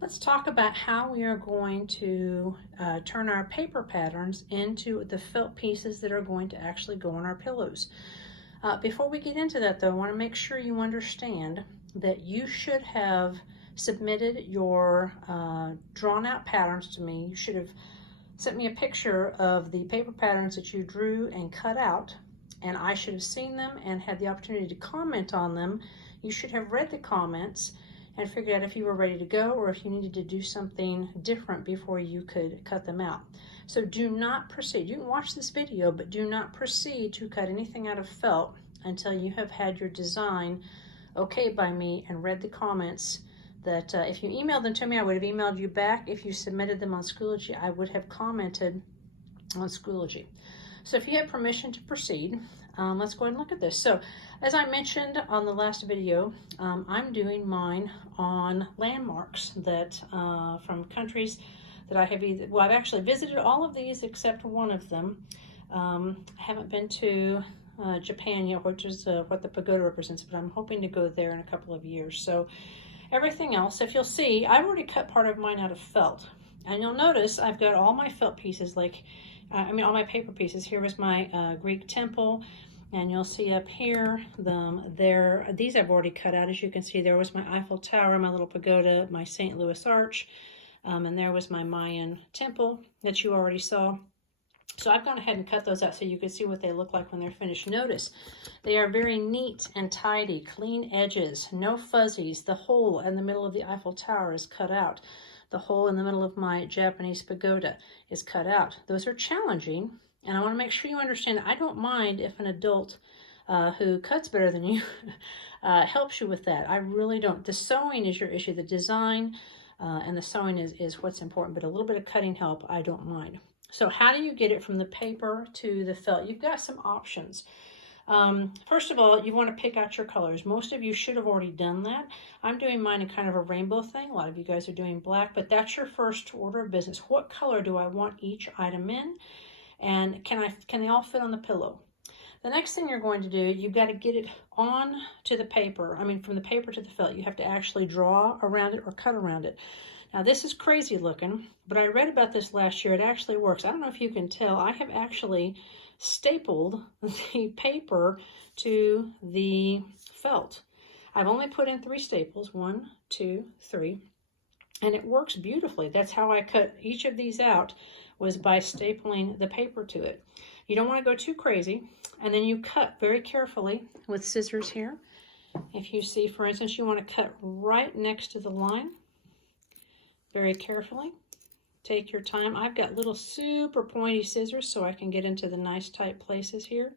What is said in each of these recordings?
Let's talk about how we are going to turn our paper patterns into the felt pieces that are going to actually go on our pillows. Before we get into that though, I want to make sure you understand that you should have submitted your drawn out patterns to me. You should have sent me a picture of the paper patterns that you drew and cut out, and I should have seen them and had the opportunity to comment on them. You should have read the comments and figured out if you were ready to go or if you needed to do something different before you could cut them out. So do not proceed. You can watch this video, but do not proceed to cut anything out of felt until you have had your design okayed by me and read the comments. That if you emailed them to me, I would have emailed you back. If you submitted them on Schoology, I would have commented on Schoology. So if you have permission to proceed, let's go ahead and look at this. So as I mentioned on the last video, I'm doing mine on landmarks that from countries that I have either, well, I've actually visited all of these except one of them. I haven't been to Japan yet, which is what the pagoda represents, but I'm hoping to go there in a couple of years. So everything else, if you'll see, I've already cut part of mine out of felt. And you'll notice I've got all my felt pieces, like, all my paper pieces. Here was my Greek temple, and you'll see up here, these I've already cut out. As you can see, there was my Eiffel Tower, my little pagoda, my St. Louis Arch, and there was my Mayan temple that you already saw. So I've gone ahead and cut those out so you can see what they look like when they're finished. Notice they are very neat and tidy, clean edges, no fuzzies. The hole in the middle of the Eiffel Tower is cut out. The hole in the middle of my Japanese pagoda is cut out. Those are challenging, and I want to make sure you understand I don't mind if an adult who cuts better than you helps you with that. I really don't. The sewing is your issue. The design and the sewing is what's important, but a little bit of cutting help, I don't mind. So how do you get it from the paper to the felt? You've got some options. First of all, you want to pick out your colors. Most of you should have already done that. I'm doing mine in kind of a rainbow thing. A lot of you guys are doing black, but that's your first order of business. What color do I want each item in? And can they all fit on the pillow? The next thing you're going to do, you've got to get it on to the paper. I mean, from the paper to the felt. You have to actually draw around it or cut around it. Now this is crazy looking, but I read about this last year. It actually works. I don't know if you can tell. I have actually stapled the paper to the felt. I've only put in 3 staples, 1, 2, 3, and it works beautifully. That's how I cut each of these out, was by stapling the paper to it. You don't want to go too crazy, and then you cut very carefully with scissors here. If you see, for instance, you want to cut right next to the line. Very carefully. Take your time. I've got little super pointy scissors so I can get into the nice tight places here.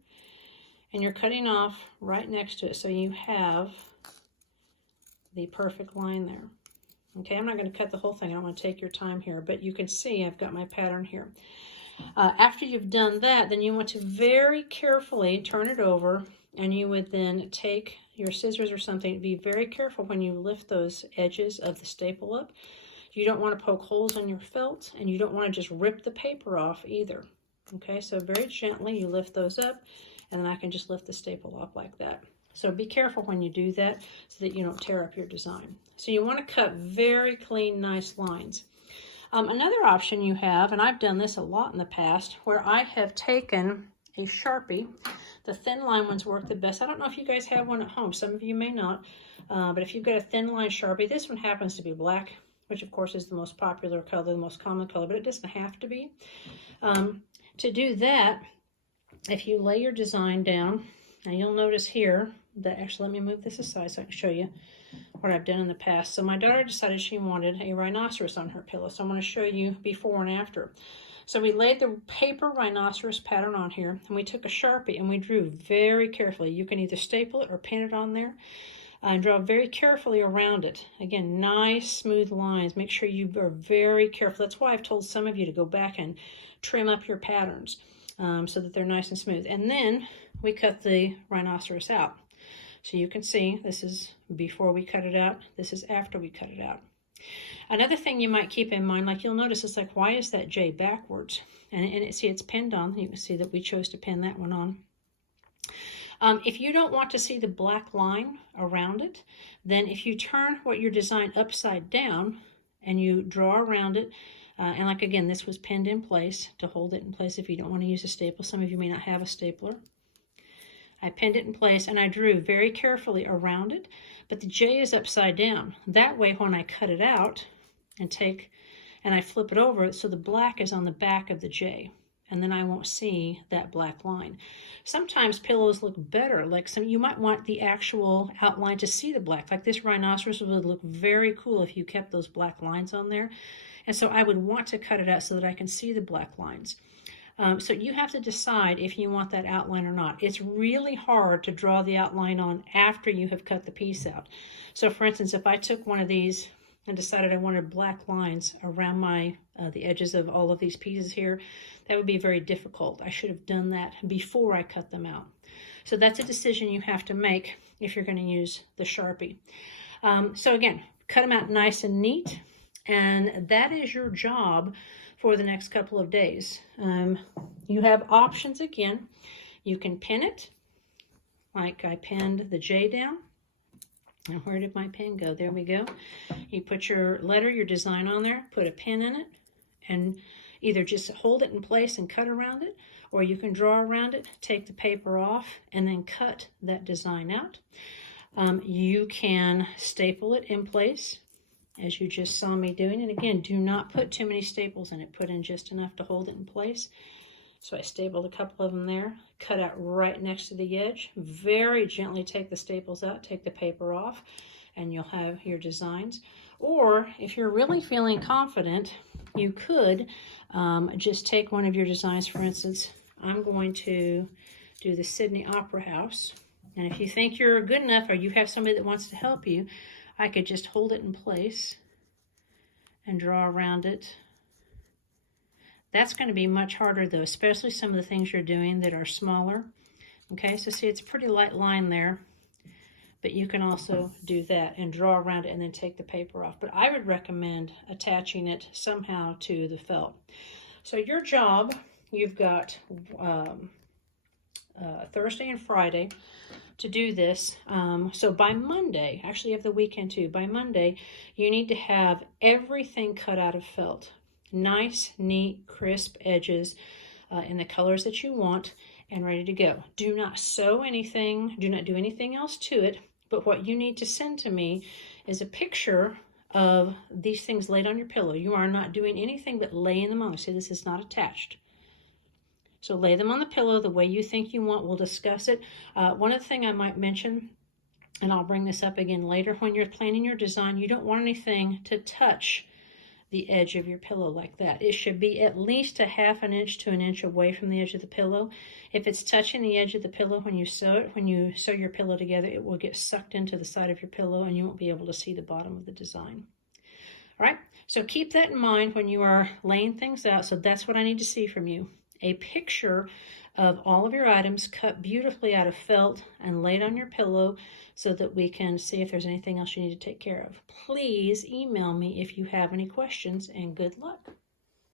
And you're cutting off right next to it so you have the perfect line there. Okay, I'm not going to cut the whole thing. I don't want to take your time here, but you can see I've got my pattern here. After you've done that, then you want to very carefully turn it over, and you would then take your scissors or something. Be very careful when you lift those edges of the staple up. You don't want to poke holes in your felt, and you don't want to just rip the paper off either. Okay, so very gently you lift those up, and then I can just lift the staple off like that. So be careful when you do that so that you don't tear up your design. So you want to cut very clean, nice lines. Another option you have, and I've done this a lot in the past, where I have taken a Sharpie. The thin line ones work the best. I don't know if you guys have one at home. Some of you may not, but if you've got a thin line Sharpie, this one happens to be black, which of course is the most popular color, the most common color, but it doesn't have to be. To do that, if you lay your design down, and you'll notice here that, actually let me move this aside so I can show you what I've done in the past. So my daughter decided she wanted a rhinoceros on her pillow, so I'm going to show you before and after. So we laid the paper rhinoceros pattern on here, and we took a Sharpie and we drew very carefully. You can either staple it or pin it on there. And draw very carefully around it. Again, nice smooth lines. Make sure you are very careful. That's why I've told some of you to go back and trim up your patterns so that they're nice and smooth. And then we cut the rhinoceros out. So you can see this is before we cut it out. This is after we cut it out. Another thing you might keep in mind, like you'll notice, it's like, why is that J backwards? And see, it's pinned on. You can see that we chose to pin that one on. If you don't want to see the black line around it, then if you turn what your design upside down, and you draw around it. And like again, this was pinned in place to hold it in place if you don't want to use a staple. Some of you may not have a stapler. I pinned it in place and I drew very carefully around it, but the J is upside down. That way when I cut it out and I flip it over, so the black is on the back of the J, and then I won't see that black line. Sometimes pillows look better, like you might want the actual outline to see the black. Like this rhinoceros would look very cool if you kept those black lines on there. And so I would want to cut it out so that I can see the black lines. So you have to decide if you want that outline or not. It's really hard to draw the outline on after you have cut the piece out. So for instance, if I took one of these and decided I wanted black lines around the edges of all of these pieces here, that would be very difficult. I should have done that before I cut them out. So that's a decision you have to make if you're going to use the Sharpie. So again, cut them out nice and neat, and that is your job for the next couple of days. You have options again. You can pin it, like I pinned the J down. And where did my pin go? There we go. You put your letter, your design on there, put a pin in it, and either just hold it in place and cut around it, or you can draw around it, take the paper off, and then cut that design out. You can staple it in place, as you just saw me doing. And again, do not put too many staples in it. Put in just enough to hold it in place. So I stapled a couple of them there, cut out right next to the edge. Very gently take the staples out, take the paper off, and you'll have your designs. Or if you're really feeling confident, you could just take one of your designs. For instance, I'm going to do the Sydney Opera House. And if you think you're good enough, or you have somebody that wants to help you, I could just hold it in place and draw around it. That's going to be much harder though, especially some of the things you're doing that are smaller. Okay, so see, it's a pretty light line there, but you can also do that and draw around it and then take the paper off. But I would recommend attaching it somehow to the felt. So your job, you've got Thursday and Friday to do this. So by Monday, actually you have the weekend too, by Monday, you need to have everything cut out of felt. Nice, neat, crisp edges in the colors that you want and ready to go. Do not sew anything, do not do anything else to it, but what you need to send to me is a picture of these things laid on your pillow. You are not doing anything but laying them on. See, this is not attached. So lay them on the pillow the way you think you want. We'll discuss it. One other thing I might mention, and I'll bring this up again later, when you're planning your design, you don't want anything to touch the edge of your pillow like that. It should be at least a ½ inch to 1 inch away from the edge of the pillow. If it's touching the edge of the pillow when you sew it, when you sew your pillow together, it will get sucked into the side of your pillow and you won't be able to see the bottom of the design. All right, so keep that in mind when you are laying things out. So that's what I need to see from you. A picture of all of your items cut beautifully out of felt and laid on your pillow so that we can see if there's anything else you need to take care of. Please email me if you have any questions, and good luck.